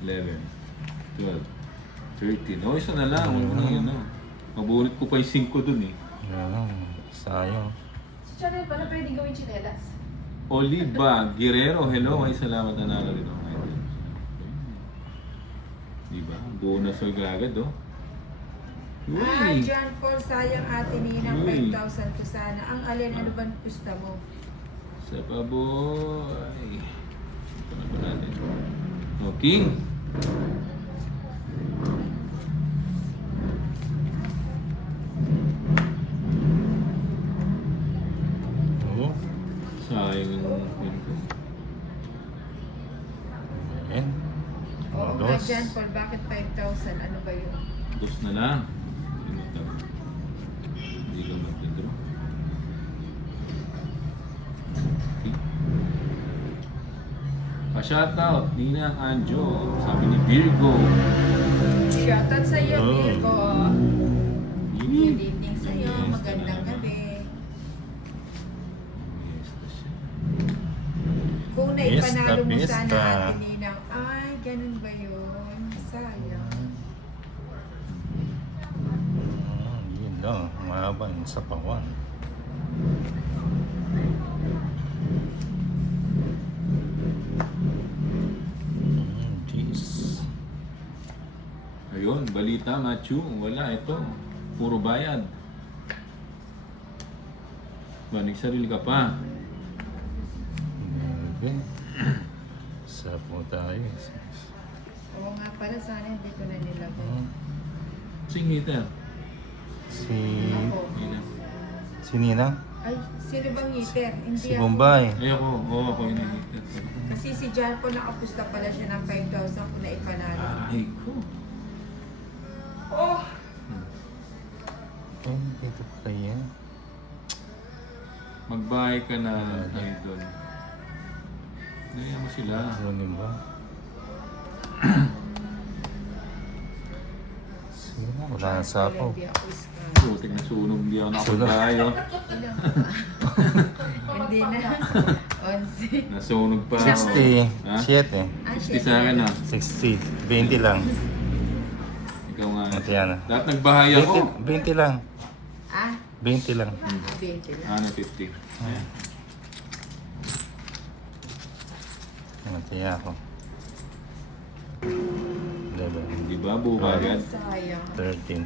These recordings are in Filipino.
11, 12, 13. Oh, isa na lang. Huwag mo na yun, no? Mabulit ko pa yung 5 dun eh. Sayang. Si Chanel pala pwedeng gawin chinelas. Oliva Guerrero, hello. Ay, salamat na nalo rin ako ngayon. Diba? Bonus o agad, oh. Uy! John Paul, sayang ate Ninang, Uy. 5,000 ko sana. Ang alin, ano ba gusto mo? Sa paboy. Ito na ba natin? Oh, King! Oo. Sayang yung win ko. Ayan. Oo Dos. nga, John Paul, bakit 5,000? Ano ba yun? Dos na lang. Hindi ka mag-withdraw. Okay. Pa-shoutout, Ninang Anjo. Sabi ni Virgo. Shoutout sa iyo, Oh. Virgo. Good Yee. evening sa iyo. Yes, Magandang talaga. gabi. Yes, tas siya. Kung naipanalo mo Pista, sana pista. ate Ninang, ay, ganun ba yun? Sayang. Yun lang. Mahaba yung sa pawan. Jeez. Ayun, balita, Matthew. Wala, ito. Puro bayad. Ba, nagsarili ka pa. Okay. Sa po tayo. Oo nga pala, sana hindi ko na nilagay. Sing heater. Si... Ako. Yun na. Si Nina? Ay, sino bang heater? Hindi Si ako. Bombay. Ay, ako. Oo, ako yung heater. Kasi si John Paul nakapusta pala siya ng 5,000 kung naipanalo. Ay, ko. Oh! Oh, dito pa yan. Magbahay ka na, idol. Naya mo sila. Ano ba? Sige na, wala na sapaw. Hindi ako scam. Putik na sunog, hindi ako nakapagbahay, oh. Ilang pa? Hindi na. 11. Nasunog pa, oh. 60. Ha? 7. 60 sa akin, ah. 60. 20 lang. Ikaw nga. Ito yan. Dapat nagbahay ako. 20 lang. Ah? 20 lang. 20 lang. Na 50. Ayan. Mataya ako. 11. Di ba, bukagad? Sayang. 13.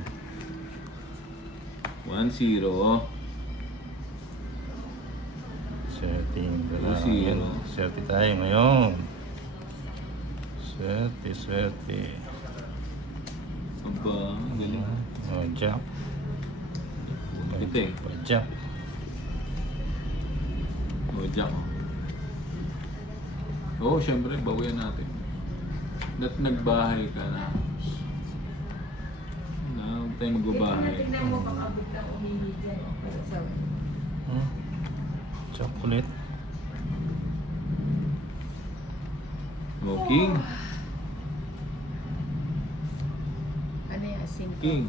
1-0, oh. 13. Wala. 2-0. Yan. Swerte tayo ngayon. Swerte, swerte. Aba, ang galing. Oh, jump. Ito eh. Jump. O, Jack, oh. Oo, syempre, bawian natin. Nagbahay ka na. Huwag tayo magbabahay. Tingnan mo baka biglang umihi dyan. So, Chocolate. O, King. ano yung asin ko? King.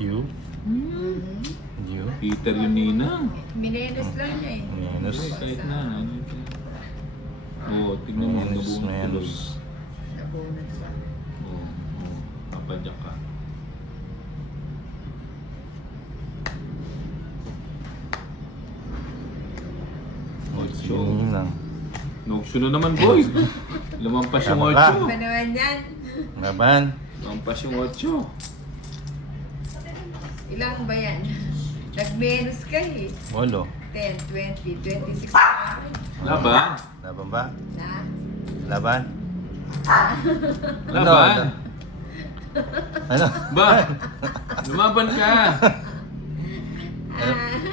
You. Mhm. You. Peter yun, Nina. Minenos lang niya eh. Minus. Ay, kahit na. Ano ito? Oo, tignan mo. Minus. Nabuong tuloy. Minus. Nabunod pa. Oo, oo. Papadyak ka. Ocho. Yun lang. Nogso na naman, boy. Lumampas yung Tama ka. 8. Ano naman yan? Laban. Lumampas yung 8. Ilang ba yan? Nag-menos ka eh. 8. 10, 20, 26 Laban. Laban ba? na. Laban? Laban. Ano? Ba? Lumaban ka.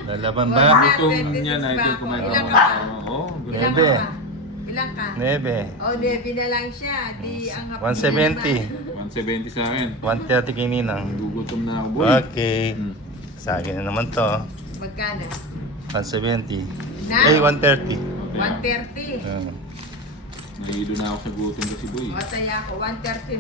Lalaban Wag ba? na, Gutom 26 niya na ba ito ako? kumain Ilang ka. ka? Oo, Ilang Nebe. ka? Ilang ka? 9. Oh, 9 na lang siya. Di ang 170. 170 sa akin. 130 kay Ninang. Gugutom na ako, boy. Okay. Hmm. Sa akin na naman to. Magkano? 170. Na? Ay, 130. Okay. 130. Uh, Nahilo na ako sa gutom kasi, boy. O, taya ako. 130